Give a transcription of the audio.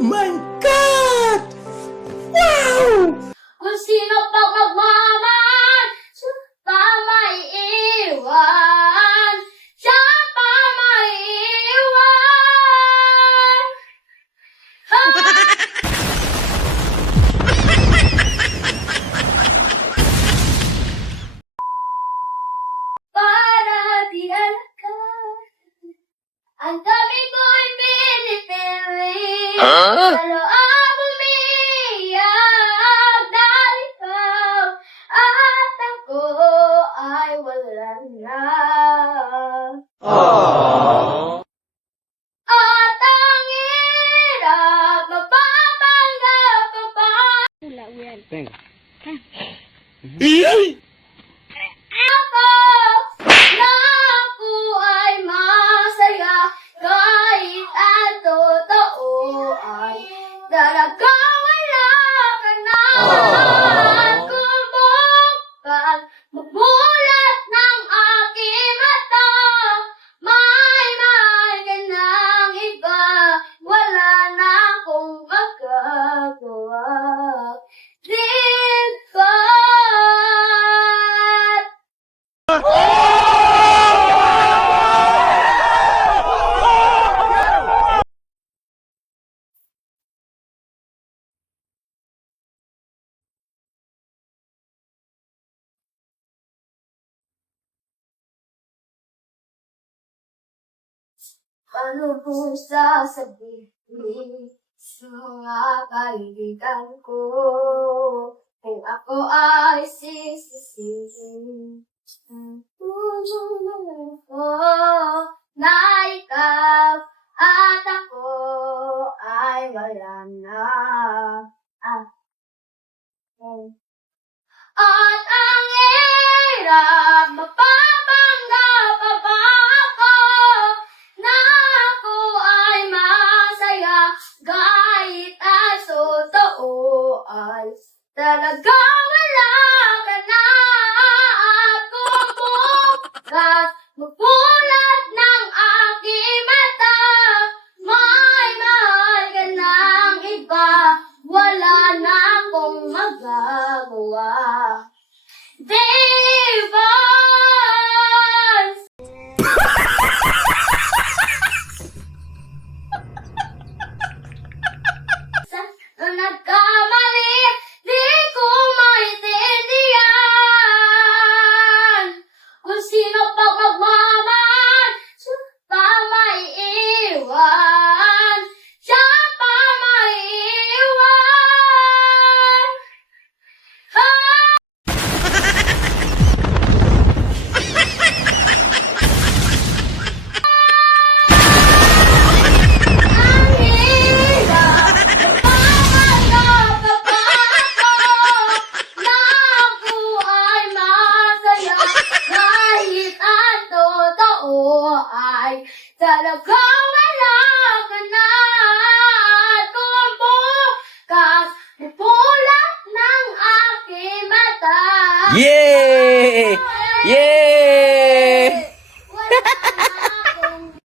mind ay wala na. At ang hirap Ano po sasabihin sa mga kaibigan ko kung ako ay sisisihin? Ang puso ko na ikaw at ako ay wala na. Ah. At ang hirap mapapanggap talagang wala ka na kung bukas magpulat Talagang malaman na tumbo Kas pupulat ng aking mata Yeah!